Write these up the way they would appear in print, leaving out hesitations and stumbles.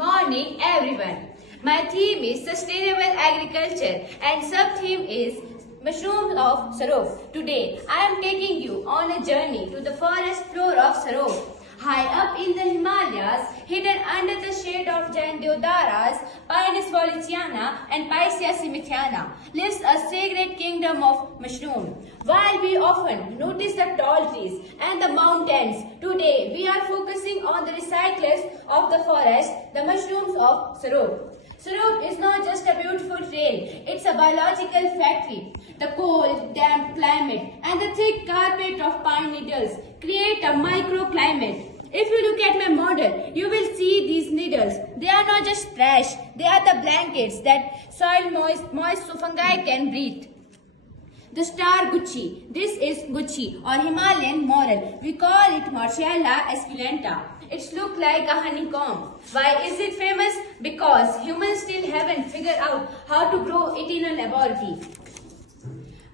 morning everyone. My theme is sustainable agriculture and sub-theme is mushrooms of Sarov. Today I am taking you on a journey to the forest floor of Sarov. High up in the Himalayas, hidden under the shade of giant deodaras, Pinus voliciana and Picea simitheana, lives a sacred kingdom of mushroom. While we often notice the tall trees and the mountains, today we are focusing on the recyclers of the forest, the mushrooms of Sarov. Sarov is not just a beautiful trail, it's a biological factory. The cold, damp climate and the thick carpet of pine needles create a microclimate. If you look at my model, you will see these needles. They are not just trash, they are the blankets that soil moist so fungi can breathe. The star Gucci. This is Gucci or Himalayan morel. We call it Marcella esculenta. It's look like a honeycomb. Why is it famous? Because humans still haven't figured out how to grow it in a laboratory.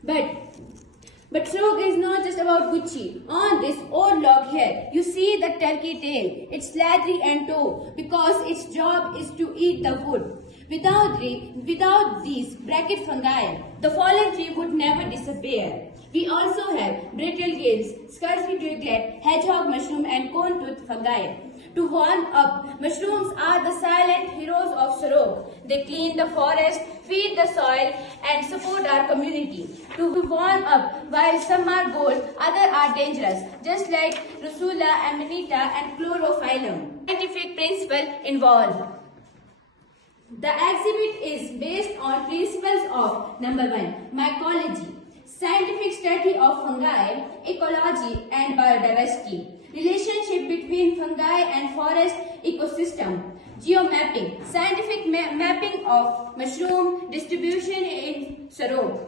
But Sarov is not just about Gucci. On this old log here, you see the turkey tail. It's leathery and tough because its job is to eat the wood. Without these bracket fungi, the fallen tree would never disappear. We also have brittle gills, scurfy twiglet, hedgehog mushroom and cone-tooth fungi. To warm up, mushrooms are the silent heroes of Sarov. They clean the forest, feed the soil and support our community. To warm up, while some are gold, others are dangerous, just like Rusula, Amanita and Chlorophyllum. Scientific principle involved. The exhibit is based on principles of number 1, mycology, scientific study of fungi, ecology and biodiversity, relationship between fungi and forest ecosystem, geomapping, scientific mapping of mushroom distribution in Sarov,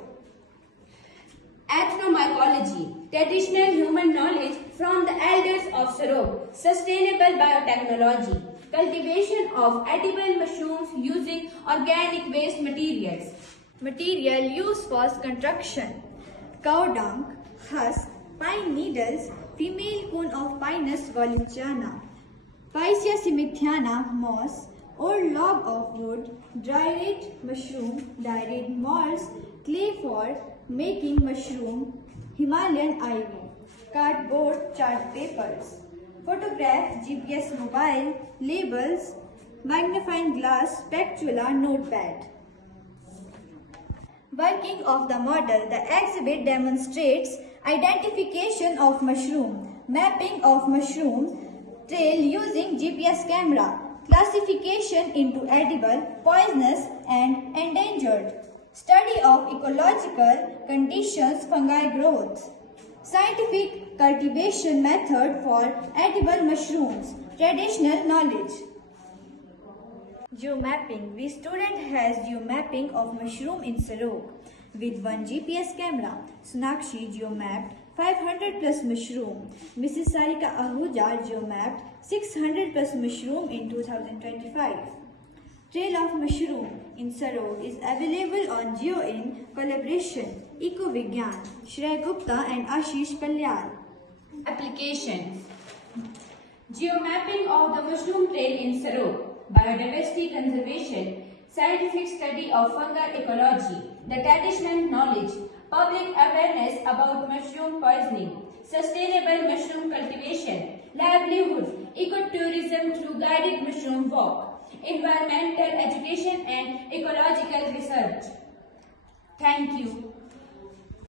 ethnomycology, traditional human knowledge from the elders of Sarov, sustainable biotechnology, cultivation of edible mushrooms using organic waste materials. Material used for construction: cow dung, husk, pine needles, female cone of Pinus voliciana, Picea simitheana moss, old log of wood, dried mushroom, dyed molds, clay for making mushroom, Himalayan ivy, cardboard chart papers, photograph, GPS mobile, labels, magnifying glass, spatula, notepad. Working of the model, the exhibit demonstrates identification of mushroom, mapping of mushroom trail using GPS camera, classification into edible, poisonous and endangered, study of ecological conditions, fungi growth, scientific cultivation method for edible mushrooms, traditional knowledge. Geomapping. The student has geomapping of mushroom in Sarov with 1 GPS camera. Sonakshi geomapped 500 plus mushroom. Mrs. Sarika Ahuja geomapped 600 plus mushroom in 2025. Trail of mushroom in Sarov is available on GeoIn collaboration Eco Vigyan, Shreya Gupta and Ashish Kalyal. Application. Geomapping of the mushroom trail in Sarov, biodiversity conservation, scientific study of fungal ecology, the traditional knowledge, public awareness about mushroom poisoning, sustainable mushroom cultivation, livelihood, ecotourism through guided mushroom walk, environmental education and ecological research. Thank you.